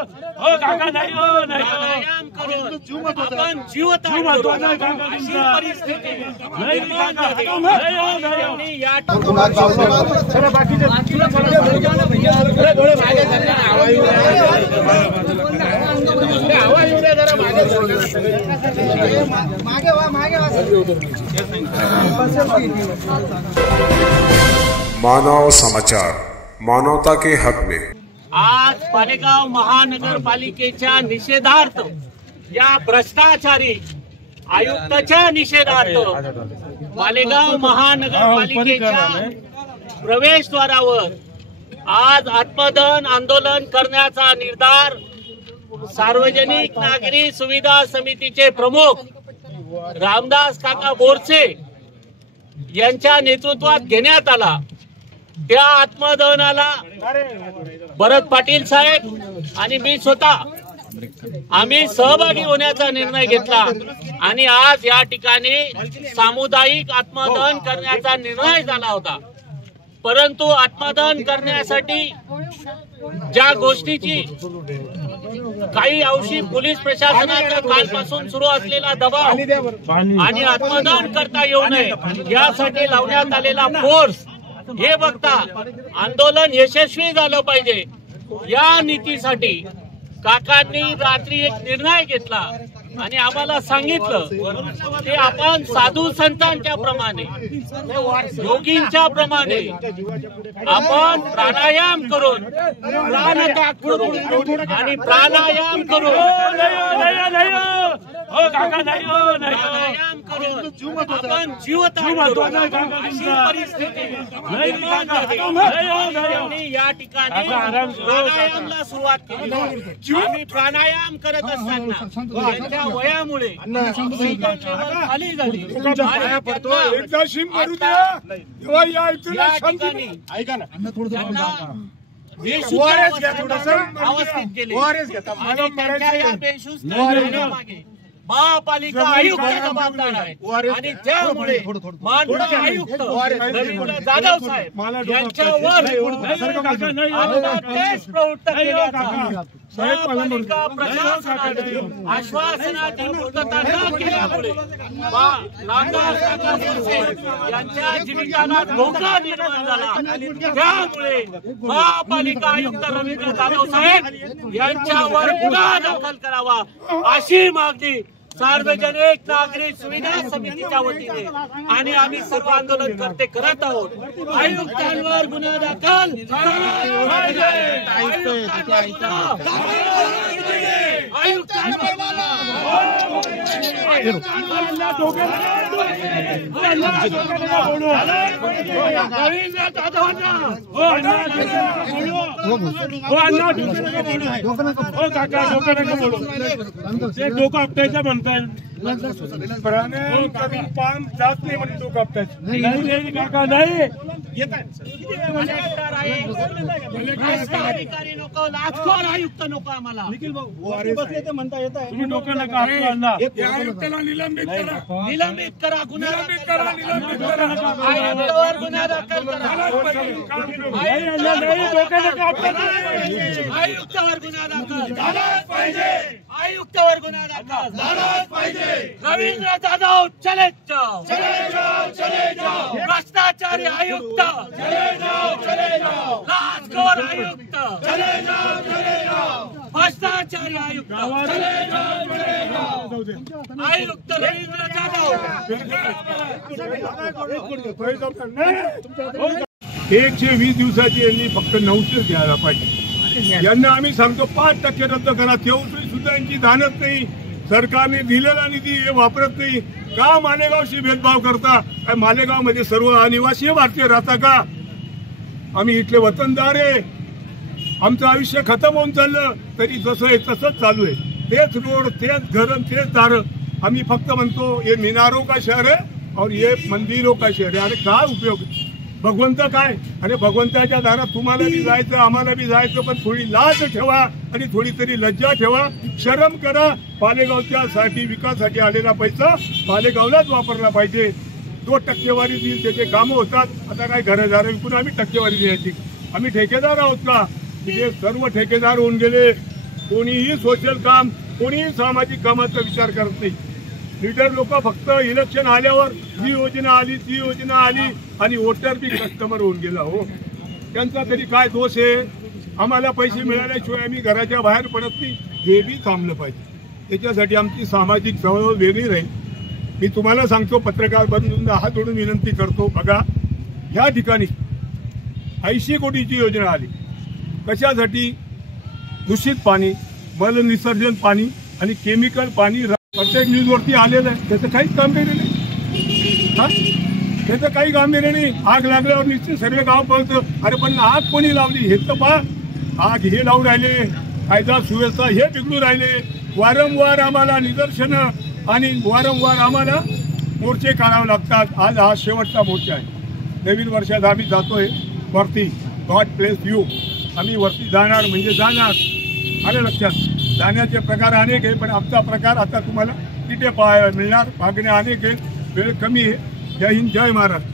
हो काका नाही हो नाही व्यायाम करून आपण जीवतहान करू अशी परिस्थिती निर्माण झाली. त्यांनी या मानव समाचार, मानवता के हक में आज पालेगाव महानगरपालिकेच्या निषेधार्थ या भ्रष्टाचारी आयुक्ताच्या निषेधार्थ पालेगाव महानगरपालिकेच्या प्रवेशद्वारावर आज आत्मदहन आंदोलन करण्याचा निर्धार सार्वजनिक नागरी सुविधा समितीचे प्रमुख रामदास काका बोरसे यांच्या नेतृत्वात घेण्यात आला. त्या आत्मदहनाला भरत पाटील साहेब आणि मी स्वतः आम्ही सहभागी होण्याचा निर्णय घेतला आणि आज या ठिकाणी सामुदायिक आत्मदहन करण्याचा निर्णय झाला होता. परंतु आत्मदहन करण्यासाठी ज्या गोष्टीची काही अंशी पोलीस प्रशासनाचा कालपासून सुरू असलेला दबाव आणि आत्मदहन करता येऊ नये यासाठी लावण्यात आलेला फोर्स हे बघता आंदोलन यशस्वी झालं पाहिजे या नीतीसाठी काकांनी रात्री एक निर्णय घेतला आणि आम्हाला सांगितलं की आपण साधू संतांच्या प्रमाणे योगींच्या प्रमाणे आपण प्राणायाम करून प्राणत्याग करून आणि प्राणायाम करून प्राणायाम करून आपण जीवतहान करू अशी परिस्थिती निर्माण झाली. त्यांनी या ठिकाणी प्राणायामला सुरुवात केली. आम्ही प्राणायाम करत असताना त्यांच्या वयामुळे ऑक्सिजन लेवल खाली झाली. अवस्थित केले आणि त्यांच्या या बेशुद्ध राहण्यामागे महापालिका आयुक्त जबाबदार आहे आणि त्यामुळे माननीय आयुक्त रवींद्र जाधव साहेब यांच्यावर केस प्रवृत्त केल्याचा महापालिका प्रशासनाने आश्वासनाची पूर्तता न केल्यामुळे रामदास काका बोरसे यांच्या जीविताला धोका निर्माण झाला. त्यामुळे महापालिका आयुक्त रवींद्र जाधव साहेब यांच्यावर गुन्हा दाखल करावा अशी मागणी सार्वजनिक नागरी सुविधा समितीच्या वतीने आणि आम्ही सर्व आंदोलनकर्ते करत आहोत. आयुक्तांवर गुन्हा दाखल डोकं आपटायचं म्हणताय प्राणायाम करून पान जात नाही म्हणजे डोकं आपटायचं काका नाही अधिकारी नको लाचखोर आयुक्त नको आम्हाला तुम्ही डोकं नका आयुक्ताला निलंबित करा गुन्हा आयुक्तावर गुन्हा दाखल करा आयुक्तावर गुन्हा दाखल आयुक्तावर गुन्हा दाखल रवींद्र जाधव चले जाओ भ्रष्टाचारी आयुक्त लाचखोर आयुक्त भ्रष्टाचारी आयुक्त आयुक्त रवींद्र जाधव 120 दिवसाची यांनी फक्त 900 द्यायला पाहिजे. यांना आम्ही सांगतो 5% रद्द करा. तेवढी सुद्धा यांची धानच नाही. सरकारने दिलेला निधी हे वापरत नाही. का मालेगावशी भेदभाव करता? काय मालेगाव मध्ये सर्व अनिवासी भारतीय राहता का? आम्ही इथले वतनदार आहे. आमचं आयुष्य खतम होऊन चाललं तरी जसं आहे तसंच चालू आहे. तेच रोड, तेच घर, तेच दार. आम्ही फक्त म्हणतो ये मीनारों का शहर है और ये मंदिरों का शहर है. अरे काय उपयोग? भगवंत काय? आणि भगवंताच्या दारात तुम्हाला बी जायचं, आम्हाला बी जायचं, पण थोडी लाज ठेवा आणि थोडी तरी लज्जा ठेवा. शरम करा. पालेगावच्या विकासासाठी आलेला पैसा पालेगावलाच वापरला पाहिजे. 2% देईल त्याचे कामं होतात. आता काय घरदार विकून आम्ही टक्केवारी द्यायची? आम्ही ठेकेदार आहोत का? म्हणजे सर्व ठेकेदार होऊन गेले. कोणीही सोशल काम, कोणीही सामाजिक कामाचा विचार करत नाही. लीडर लोक फक्त इलेक्शन आल्यावर ही योजना आली, ती योजना आली आणि वोटर बी कस्टमर होऊन गेला. हो, त्यांचा तरी काय दोष आहे? आम्हाला पैसे मिळाल्याशिवाय आम्ही घराच्या बाहेर पडत नाही, हे बी थांबलं पाहिजे. त्याच्यासाठी आमची सामाजिक चळवळ वेगळी राहील. मी तुम्हाला सांगतो, पत्रकार बंधूंना हात जोडून विनंती करतो, बघा ह्या ठिकाणी 80 कोटीची योजना आली. कशासाठी? दूषित पाणी, मलनिसर्जन पाणी आणि केमिकल पाणी प्रत्येक न्यूजवरती आलेलं आहे. त्याचं काहीच गांभीर्य नाही. हा, त्याचं काही गांभीर्य नाही. आग लागल्यावर निश्चित सर्व गाव पळतं. अरे पण आग कोणी लावली हे तर पहा. आग हे लावून राहिले, कायदा सुव्यवस्था हे बिघडून राहिले. वारंवार आम्हाला निदर्शनं आणि वारंवार आम्हाला मोर्चे काढावे लागतात. आज हा शेवटचा मोर्चा आहे. नवीन वर्षात आम्ही जातोय वरती. God bless you. आम्ही वरती जाणार म्हणजे जाणार. आलं लक्षात? जाण्याचे प्रकार अनेक आहे, पण आमचा प्रकार आता तुम्हाला तिथे पाहायला मिळणार. मागण्या अनेक आहेत, वेळ कमी आहे. जय हिंद, जय महाराष्ट्र.